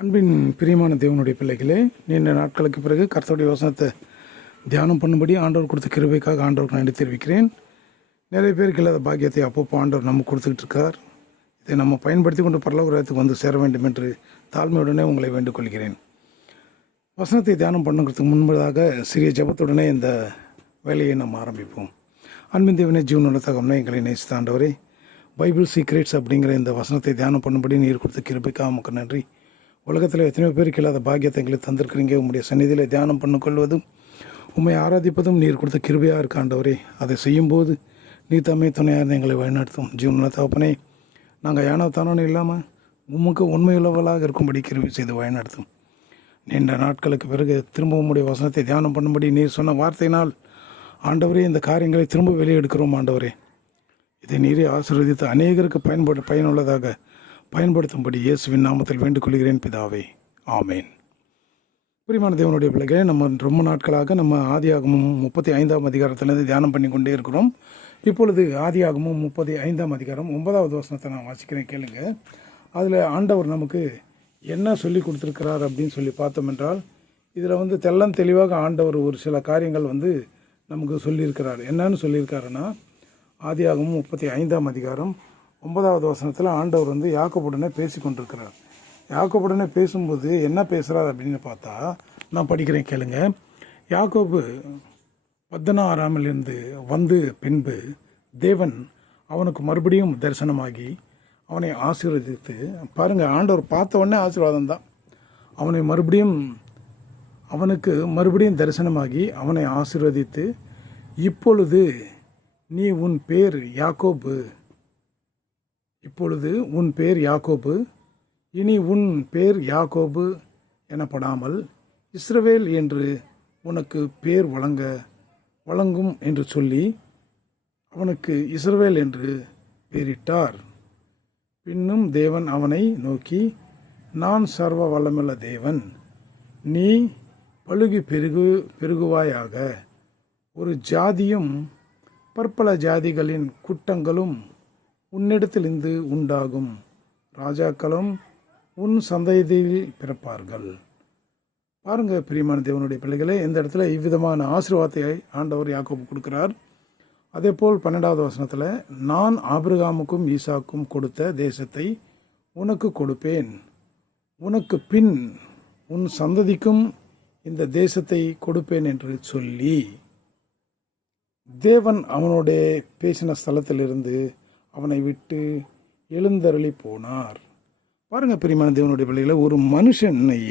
அன்பின் பிரியமான தேவனுடைய பிள்ளைகளே, நீண்ட நாட்களுக்கு பிறகு கர்த்தருடைய வசனத்தை தியானம் பண்ணும்படி ஆண்டவர் கொடுத்த கிருபைக்காக ஆண்டவருக்கு நன்றி தெரிவிக்கிறேன். நிறைய பேருக்கு இல்லாத பாக்கியத்தை அப்பப்போ ஆண்டவர் நம்ம கொடுத்துக்கிட்டு இருக்கார். இதை நம்ம பயன்படுத்தி கொண்டு பரலோகத்துக்கு வந்து சேர வேண்டும் என்று தாழ்மையுடனே உங்களை வேண்டிக் கொள்கிறேன். வசனத்தை தியானம் பண்ணுறதுக்கு முன்பதாக சிறிய ஜபத்துடனே இந்த வேலையை நம்ம ஆரம்பிப்போம். அன்பின் தேவனே, ஜீவனுள்ள தகவலை எங்களை நேசித்த ஆண்டவரே, பைபிள் சீக்ரெட்ஸ் அப்படிங்கிற இந்த வசனத்தை தியானம் பண்ணும்படி நீர் கொடுத்த கிருபைக்காக நமக்கு நன்றி. உலகத்தில் எத்தனையோ பேருக்கு இல்லாத பாக்கியத்தை எங்களுக்கு தந்திருக்கிறீங்க. உங்களுடைய சந்நிதியில் தியானம் பண்ணிக்கொள்வதும் உண்மை ஆராதிப்பதும் நீர் கொடுத்த கிருபையாக இருக்க ஆண்டவரே. அதை செய்யும்போது நீ தம்மை துணையாக இருந்து எங்களை வழிநடத்தும். ஜீவனுள்ள தகப்பனே, நாங்கள் யானோ தானோன்னு இல்லாமல் உமக்கு உண்மையுள்ளவளாக இருக்கும்படி கிருபை செய்து வழிநடத்தும். நீண்ட நாட்களுக்கு பிறகு திரும்ப உம்முடைய வசனத்தை தியானம் பண்ணும்படி நீர் சொன்ன வார்த்தையினால் ஆண்டவரே இந்த காரியங்களை திரும்ப வெளியெடுக்கிறோம். ஆண்டவரே, இதை நீரே ஆசீர்வதித்து அநேகருக்கு பயனுள்ளதாக பயன்படுத்தும்படி இயேசுவின் நாமத்தில் வேண்டிக் கொள்கிறேன் பிதாவே, ஆமேன். பிரியமான தேவனுடைய பிள்ளைகளே, நம்ம ரொம்ப நாட்களாக நம்ம ஆதியாகமம் 35ஆம் அதிகாரத்திலிருந்து தியானம் பண்ணி கொண்டே இருக்கிறோம். இப்பொழுது ஆதியாகமம் 35ஆம் அதிகாரம் 9வது வசனத்தை நான் வாசிக்கிறேன், கேளுங்க. அதில் ஆண்டவர் நமக்கு என்ன சொல்லி கொடுத்துருக்கிறார் அப்படின்னு சொல்லி பார்த்தோம் என்றால், இதில் தெள்ளம் தெளிவாக ஆண்டவர் ஒரு சில காரியங்கள் நமக்கு சொல்லியிருக்கிறார். என்னன்னு சொல்லியிருக்காருன்னா, ஆதியாகமம் 35ஆம் அதிகாரம் 9வது வசனத்தில் ஆண்டவர் யாக்கோபுடனே பேசி கொண்டிருக்கிறார். யாக்கோபுடனே பேசும்போது என்ன பேசுகிறார் அப்படின்னு பார்த்தா, நான் படிக்கிறேன், கேளுங்க. யாக்கோபு 16 வந்து பின்பு தேவன் அவனுக்கு மறுபடியும் தரிசனமாகி அவனை ஆசீர்வதித்து, பாருங்கள், ஆண்டவர் பார்த்த உடனே ஆசீர்வாதம் தான். அவனுக்கு மறுபடியும் தரிசனமாகி அவனை ஆசீர்வதித்து, இப்பொழுது நீ உன் பேர் யாக்கோபு, இப்பொழுது உன் பேர் யாக்கோபு, இனி உன் பேர் யாக்கோபு எனப்படாமல் இஸ்ரவேல் என்று உனக்கு பேர் வழங்கும் என்று சொல்லி அவனுக்கு இஸ்ரவேல் என்று பேரிட்டார். பின்னும் தேவன் அவனை நோக்கி, நான் சர்வ வல்லமுள்ள தேவன், நீ பலுகி பெருகுவாயாக, ஒரு ஜாதியும் பற்பல ஜாதிகளின் கூட்டங்களும் உன்னிடத்திலிருந்து உண்டாகும், ராஜாக்களும் உன் சந்ததியில் பிறப்பார்கள். பாருங்கள் பிரியமான தேவனுடைய பிள்ளைகளே, இந்த இடத்துல இவ்விதமான ஆசீர்வாதத்தை ஆண்டவர் யாக்கோபு கொடுக்கிறார். அதே போல் 12வது வசனத்தில், நான் ஆபிரகாமுக்கும் ஈசாக்கும் கொடுத்த தேசத்தை உனக்கு கொடுப்பேன், உனக்கு பின் உன் சந்ததிக்கும் இந்த தேசத்தை கொடுப்பேன் என்று சொல்லி தேவன் அவனோட பேசின ஸ்தலத்திலிருந்து அவனை விட்டு எழுந்தருளி போனார். பாருங்கள் பிரியமான தேவனுடைய பிள்ளைகளை, ஒரு மனுஷனை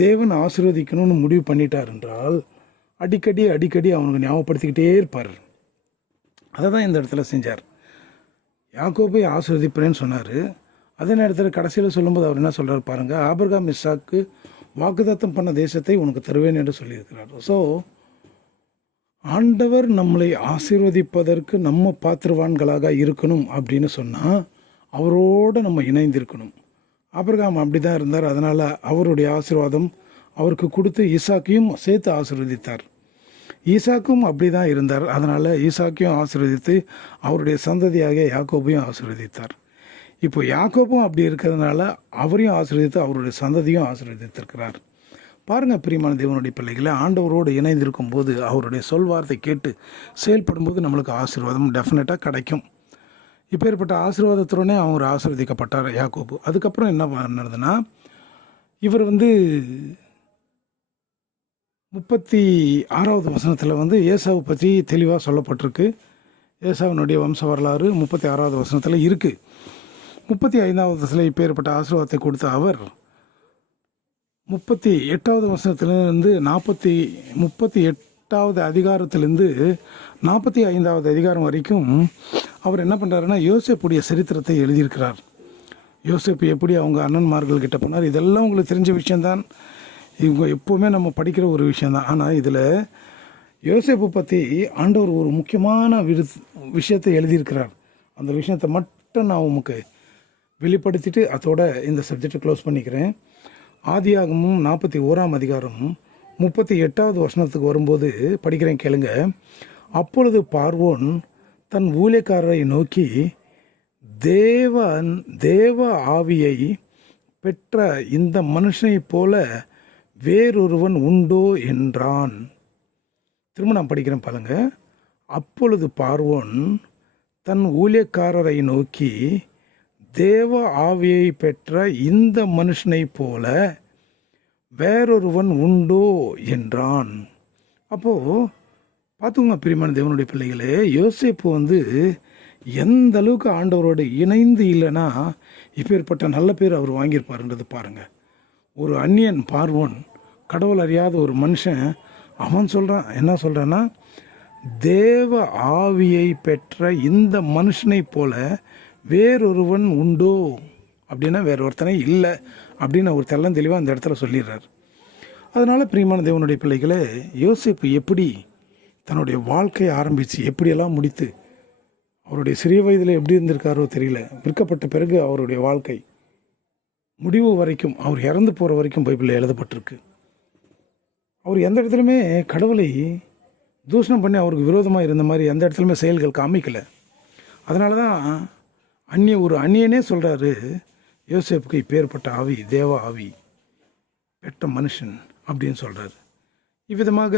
தேவன் ஆசீர்வதிக்கணும்னு முடிவு பண்ணிட்டார் என்றால் அடிக்கடி அவனுக்கு ஞாபகப்படுத்திக்கிட்டே இருப்பார். அதை தான் இந்த இடத்துல செஞ்சார். யாக்கோபை ஆசீர்வதிப்பேன்னு சொன்னார். அதே நேரத்தில் கடைசியில் சொல்லும்போது அவர் என்ன சொல்கிறார் பாருங்கள், ஆபிரகாம் இசாக்கு வாக்குத்தத்தம் பண்ண தேசத்தை உனக்கு தருவேன் என்று சொல்லியிருக்கிறார். ஸோ ஆண்டவர் நம்மளை ஆசீர்வதிப்பதற்கு நம்ம பாத்திரவான்களாக இருக்கணும் அப்படின்னு சொன்னால் அவரோடு நம்ம இணைந்திருக்கணும். ஆபிரகாம் அப்படி தான் இருந்தார். அதனால் அவருடைய ஆசீர்வாதம் அவருக்கு கொடுத்து ஈசாக்கையும் சேர்த்து ஆசீர்வதித்தார். ஈசாக்கும் அப்படி தான் இருந்தார். அதனால் ஈசாக்கையும் ஆசீர்வதித்து அவருடைய சந்ததியாக யாக்கோபையும் ஆசீர்வதித்தார். இப்போ யாக்கோபும் அப்படி இருக்கிறதுனால அவரையும் ஆசீர்வதித்து அவருடைய சந்ததியும் ஆசீர்வதித்திருக்கிறார். பாருங்கள் பிரியமான தேவனுடைய பிள்ளைகளை, ஆண்டவரோடு இணைந்திருக்கும் போது அவருடைய சொல்வார்த்தை கேட்டு செயல்படும்போது நம்மளுக்கு ஆசீர்வாதம் டெஃபினட்டாக கிடைக்கும். இப்பேற்பட்ட ஆசீர்வாதத்துடனே அவர் ஆசீர்வதிக்கப்பட்டார் யாக்கோபு. அதுக்கப்புறம் என்ன நடந்ததுன்னா, இவர் 36வது வசனத்தில் ஏசாவை பற்றி தெளிவாக சொல்லப்பட்டிருக்கு. ஏசாவினுடைய வம்ச வரலாறு 36வது வசனத்தில் இருக்குது. 35வது வசனத்தில் இப்பேற்பட்ட ஆசீர்வாதத்தை கொடுத்த அவர் 38வது வசனத்திலிருந்து 38வது அதிகாரத்திலிருந்து 45வது அதிகாரம் வரைக்கும் அவர் என்ன பண்ணுறாருன்னா, யோசேப்புடைய சரித்திரத்தை எழுதியிருக்கிறார். யோசேப்பு எப்படி அவங்க அண்ணன்மார்கள் கிட்ட போனார், இதெல்லாம் உங்களுக்கு தெரிஞ்ச விஷயந்தான். இவங்க எப்போவுமே நம்ம படிக்கிற ஒரு விஷயந்தான். ஆனால் இதில் யோசேப்பு பற்றி ஆண்டவர் ஒரு முக்கியமான விஷயத்தை எழுதியிருக்கிறார். அந்த விஷயத்தை மட்டும் நான் உங்களுக்கு வெளிப்படுத்திட்டு அதோட இந்த சப்ஜெக்டை க்ளோஸ் பண்ணிக்கிறேன். ஆதியாகமும் 41ஆம் அதிகாரம் 38வது வசனத்துக்கு வரும்போது படிக்கிறேன், கேளுங்க. அப்பொழுது பார்வோன் தன் ஊழியக்காரரை நோக்கி, தேவ ஆவியை பெற்ற இந்த மனுஷனைப் போல வேறொருவன் உண்டோ என்றான். திரும்ப நான் படிக்கிறேன் பாருங்க. அப்பொழுது பார்வோன் தன் ஊழியக்காரரை நோக்கி, தேவ ஆவியை பெற்ற இந்த மனுஷனைப் போல வேறொருவன் உண்டோ என்றான். அப்போது பார்த்துங்க பிரியமான தேவனுடைய பிள்ளைகளே, யோசேப்பு எந்த அளவுக்கு ஆண்டவரோடு இணைந்து இல்லைன்னா இப்பேற்பட்ட நல்ல பேர் அவர் வாங்கியிருப்பாருன்றது பாருங்கள். ஒரு அந்நியன் பார்வோன், கடவுள் அறியாத ஒரு மனுஷன், அவன் சொல்கிறான், என்ன சொல்கிறான்னா, தேவ ஆவியை பெற்ற இந்த மனுஷனை போல வேறொருவன் உண்டோ அப்படின்னா வேற ஒருத்தனை இல்லை அப்படின்னு அவர் தெளிவாக அந்த இடத்துல சொல்லிடுறார். அதனால் பிரியமான தேவனுடைய பிள்ளைகளே, யோசேப்பு எப்படி தன்னுடைய வாழ்க்கையை ஆரம்பித்து எப்படியெல்லாம் முடித்து அவருடைய சிறிய வயதில் எப்படி இருந்திருக்காரோ தெரியல. விற்கப்பட்ட பிறகு அவருடைய வாழ்க்கை முடிவு வரைக்கும், அவர் இறந்து போகிற வரைக்கும் பைபிளில் எழுதப்பட்டிருக்கு. அவர் எந்த இடத்துலையுமே கடவுளை தூஷணம் பண்ணி அவருக்கு விரோதமாக இருந்த மாதிரி எந்த இடத்துலையுமே செயல்கள் காமிக்கலை. அதனால தான் ஒரு அந்நியனே சொல்கிறாரு, யோசேப்புக்கு இப்பேற்பட்ட ஆவி தேவ ஆவி பெற்ற மனுஷன் அப்படின்னு சொல்கிறார். இவ்விதமாக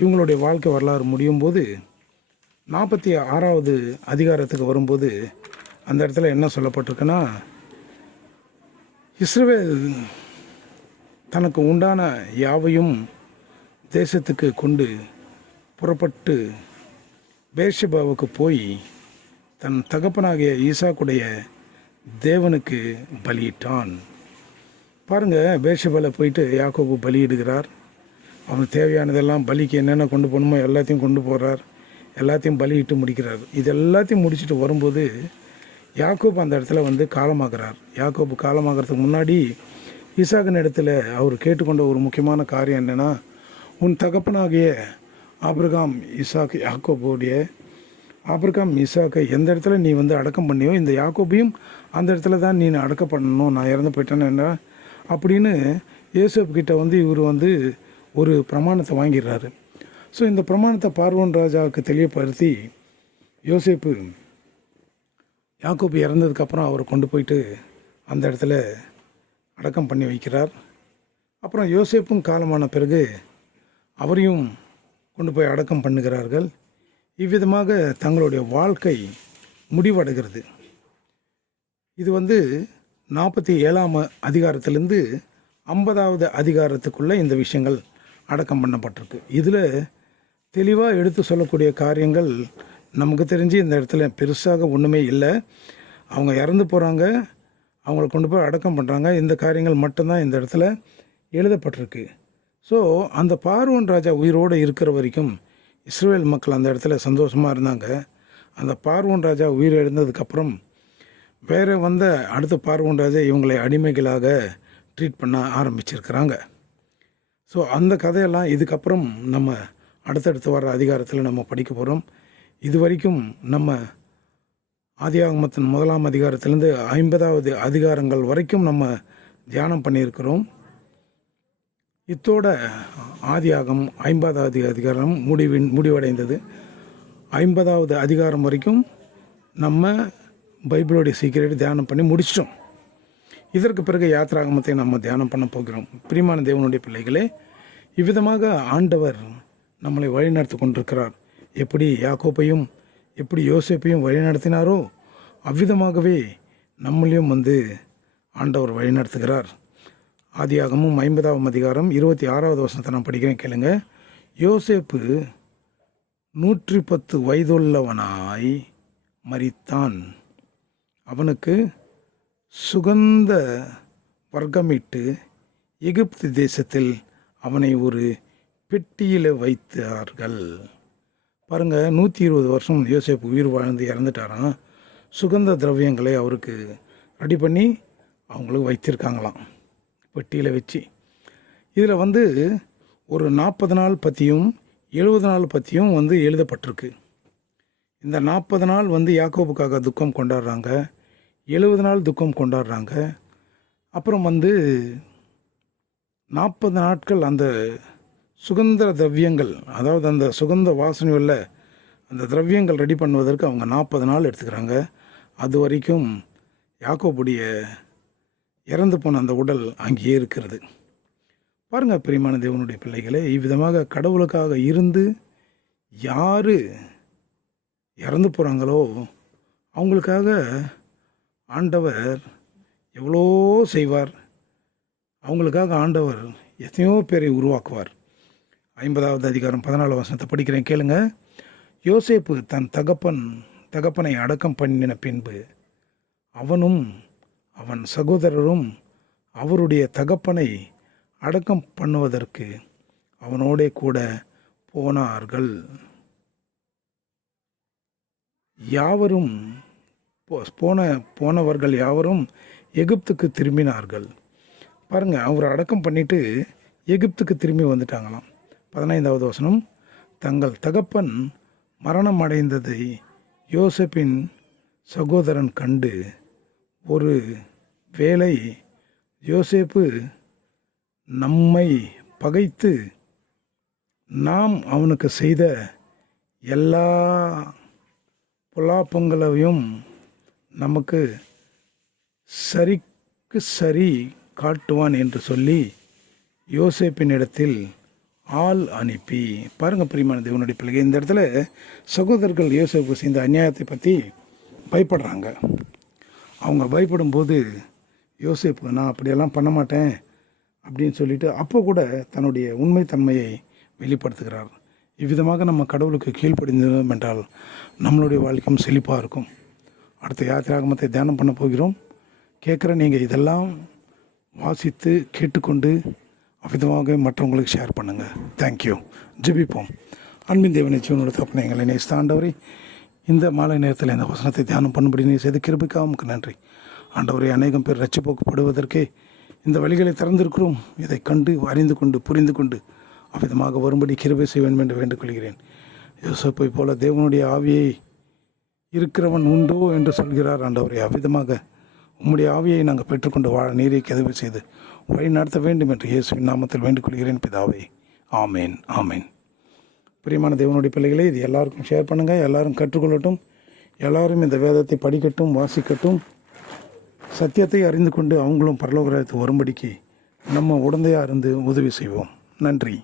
இவங்களுடைய வாழ்க்கை வரலாறு முடியும் போது 46வது அதிகாரத்துக்கு வரும்போது அந்த இடத்துல என்ன சொல்லப்பட்டிருக்குன்னா, இஸ்ரவேல் தனக்கு உண்டான யாவையும் தேசத்துக்கு கொண்டு புறப்பட்டு பேர்ஷெபாவுக்கு போய் தன் தகப்பனாகிய ஈசாக்குடைய தேவனுக்கு பலியிட்டான். பாருங்கள், பேர்ஷெபாவில் போயிட்டு யாக்கோபு பலியிடுகிறார். அவனுக்கு தேவையானதெல்லாம் பலிக்கு என்னென்ன கொண்டு போகணுமோ எல்லாத்தையும் கொண்டு போகிறார். எல்லாத்தையும் பலியிட்டு முடிக்கிறார். இது எல்லாத்தையும் முடிச்சுட்டு வரும்போது யாக்கோபு அந்த இடத்துல காலமாகிறார். யாக்கோபு காலமாகிறதுக்கு முன்னாடி ஈசாக்கின் இடத்துல அவர் கேட்டுக்கொண்ட ஒரு முக்கியமான காரியம் என்னென்னா, உன் தகப்பனாகிய ஆபிரகாம் ஈசாக்கை எந்த இடத்துல நீ அடக்கம் பண்ணியோ இந்த யாக்கோபையும் அந்த இடத்துல தான் நீ அடக்கம் பண்ணணும், நான் இறந்து போயிட்டேன்னு என்ன அப்படின்னு யோசேப்பு கிட்ட இவர் ஒரு பிரமாணத்தை வாங்கிடுறாரு. ஸோ இந்த பிரமாணத்தை பார்வோன் ராஜாவுக்கு தெளிவுபடுத்தி யோசேப்பு யாக்கோபு இறந்ததுக்கப்புறம் அவரை கொண்டு போயிட்டு அந்த இடத்துல அடக்கம் பண்ணி வைக்கிறார். அப்புறம் யோசேப்பும் காலமான பிறகு அவரையும் கொண்டு போய் அடக்கம் பண்ணுகிறார்கள். இவ்விதமாக தங்களுடைய வாழ்க்கை முடிவடைகிறது. இது 47ஆம் அதிகாரத்திலேருந்து 50வது அதிகாரத்துக்குள்ளே இந்த விஷயங்கள் அடக்கம் பண்ணப்பட்டிருக்கு. இதில் தெளிவாக எடுத்து சொல்லக்கூடிய காரியங்கள் நமக்கு தெரிஞ்சு இந்த இடத்துல பெருசாக ஒன்றுமே இல்லை. அவங்க இறந்து போகிறாங்க, அவங்கள கொண்டு போய் அடக்கம் பண்ணுறாங்க. இந்த காரியங்கள் மட்டும்தான் இந்த இடத்துல எழுதப்பட்டிருக்கு. ஸோ அந்த பார்வோன் ராஜா உயிரோடு இருக்கிற வரைக்கும் இஸ்ரேல் மக்கள் அந்த இடத்துல சந்தோஷமாக இருந்தாங்க. அந்த பார்வோன் ராஜா உயிர் எழுந்ததுக்கப்புறம் வேறு அடுத்த பார்வோன் ராஜா இவங்களை அடிமைகளாக ட்ரீட் பண்ண ஆரம்பிச்சிருக்கிறாங்க. ஸோ அந்த கதையெல்லாம் இதுக்கப்புறம் நம்ம அடுத்தடுத்து வர அதிகாரத்தில் நம்ம படிக்க போகிறோம். இது வரைக்கும் நம்ம ஆதியாகமத்தின் 1ஆம் அதிகாரத்திலேருந்து 50வது அதிகாரங்கள் வரைக்கும் நம்ம தியானம் பண்ணியிருக்கிறோம். இத்தோட ஆதியாகம் 50வது அதிகாரம் முடிவடைந்தது. 50வது அதிகாரம் வரைக்கும் நம்ம பைபிளோடைய சீக்கிரத்தை தியானம் பண்ணி முடிச்சிட்டோம். இதற்கு பிறகு யாத்திராகமத்தை நம்ம தியானம் பண்ண போகிறோம். பிரியமான தேவனுடைய பிள்ளைகளே, இவ்விதமாக ஆண்டவர் நம்மளை வழிநடத்தி கொண்டிருக்கிறார். எப்படி யாக்கோபையும் எப்படி யோசேப்பையும் வழிநடத்தினாரோ அவ்விதமாகவே நம்மளையும் ஆண்டவர் வழிநடத்துகிறார். ஆதியாகமும் 50ஆம் அதிகாரம் 26வது வசனத்தை நான் படிக்கிறேன், கேளுங்க. யோசேப்பு 110 வயதுள்ளவனாய் மரித்தான். அவனுக்கு சுகந்த வர்க்கமிட்டு எகிப்து தேசத்தில் அவனை ஒரு பெட்டியில் வைத்தார்கள். பாருங்கள், 120 வருஷம் யோசேப்பு உயிர் வாழ்ந்து இறந்துட்டாராம். சுகந்த திரவியங்களை அவருக்கு ரெடி பண்ணி அவங்களுக்கு வைத்திருக்காங்களாம் பெட்டியில் வச்சு. இதில் ஒரு 40 நாள் பற்றியும் 70 நாள் பற்றியும் எழுதப்பட்டிருக்கு. இந்த 40 நாள் யாக்கோபுக்காக துக்கம் கொண்டாடுறாங்க, 70 நாள் துக்கம் கொண்டாடுறாங்க. அப்புறம் 40 நாட்கள் அந்த சுகந்த திரவியங்கள், அதாவது அந்த சுகந்த வாசனையுள்ள அந்த திரவியங்கள் ரெடி பண்ணுவதற்கு அவங்க 40 நாள் எடுத்துக்கிறாங்க. அது வரைக்கும் யாக்கோபுடைய இறந்து போன அந்த உடல் அங்கேயே இருக்கிறது. பாருங்கள் பிரியமான தேவனுடைய பிள்ளைகளே, இவ்விதமாக கடவுளுக்காக இருந்து யார் இறந்து போகிறாங்களோ அவங்களுக்காக ஆண்டவர் எவ்வளோ செய்வார். அவங்களுக்காக ஆண்டவர் எத்தனையோ பேரை உருவாக்குவார். 50வது அதிகாரம் 14 வசனத்தை படிக்கிறேன், கேளுங்க. யோசேப்பு தன் தகப்பனை அடக்கம் பண்ணின பின்பு அவனும் அவன் சகோதரரும் அவருடைய தகப்பனை அடக்கம் பண்ணுவதற்கு அவனோடே கூட போனார்கள். யாவரும் போனவர்கள் யாவரும் எகிப்துக்கு திரும்பினார்கள். பாருங்கள், அவரை அடக்கம் பண்ணிட்டு எகிப்துக்கு திரும்பி வந்துட்டாங்களாம். 15வது வசனம், தங்கள் தகப்பன் மரணம் அடைந்ததை யோசேப்பின் சகோதரன் கண்டு, ஒரு வேளை யோசேப்பு நம்மை பகைத்து நாம் அவனுக்கு செய்த எல்லா பொல்லாப்பங்களையும் நமக்கு சரிக்கு சரி காட்டுவான் என்று சொல்லி யோசேப்பினிடத்தில் ஆள் அனுப்பி. பாருங்கள் பிரியமான தேவனுடைய பிள்ளைகள், இந்த இடத்துல சகோதரர்கள் யோசேப்பு செய்த அநியாயத்தை பற்றி பயப்படுறாங்க. அவங்க பயப்படும்போது யோசேப்பு நான் அப்படியெல்லாம் பண்ண மாட்டேன் அப்படின்னு சொல்லிட்டு அப்போ கூட தன்னுடைய உண்மைத்தன்மையை வெளிப்படுத்துகிறார். இவ்விதமாக நம்ம கடவுளுக்கு கீழ்ப்படிந்தோம் என்றால் நம்மளுடைய வாழ்க்கையும் செழிப்பாக இருக்கும். அடுத்த யாத்திராகமத்தை தியானம் பண்ண போகிறோம். கேட்குற நீங்கள் இதெல்லாம் வாசித்து கேட்டுக்கொண்டு அவ்விதமாக மற்றவங்களுக்கு ஷேர் பண்ணுங்கள். தேங்க்யூ. ஜெபிப்போம். அன்பின் தேவனை ஜீவனோட தப்பனை எங்களை நேசித்த ஆண்டவரே, இந்த மாலை நேரத்தில் இந்த வசனத்தை தியானம் பண்ணும்படி நீ செய்த கிருபைக்காக உமக்கு நன்றி. ஆண்டவரே, அநேகம் பேர் ரட்சிப்போக்கப்படுவதற்கே இந்த வழிகளை திறந்திருக்கிறோம். இதை கண்டு அறிந்து கொண்டு புரிந்து கொண்டு அவ்விதமாக வரும்படி கிருபை செய்ய வேண்டும் என்று வேண்டுகொள்கிறேன். யோசேப்பை போல தேவனுடைய ஆவியை இருக்கிறவன் உண்டோ என்று சொல்கிறார். ஆண்டவரே, அவ்விதமாக உம்முடைய ஆவியை நாங்கள் பெற்றுக்கொண்டு வாழ நீரை கதவு செய்து வழி நடத்த வேண்டும் என்று இயேசுவின் நாமத்தில் வேண்டிக்கொள்கிறேன் பிதாவே. ஆமேன், ஆமேன். பிரியமான தேவனுடைய பிள்ளைகளே, இது எல்லாருக்கும் ஷேர் பண்ணுங்கள். எல்லாரும் கற்றுக்கொள்ளட்டும். எல்லாரும் இந்த வேதத்தை படிக்கட்டும், வாசிக்கட்டும். சத்தியத்தை அறிந்து கொண்டு அவங்களும் பரலோக ராஜ்யத்துக்கு வரும்படிக்கு நம்ம உடந்தையாக இருந்து உதவி செய்வோம். நன்றி.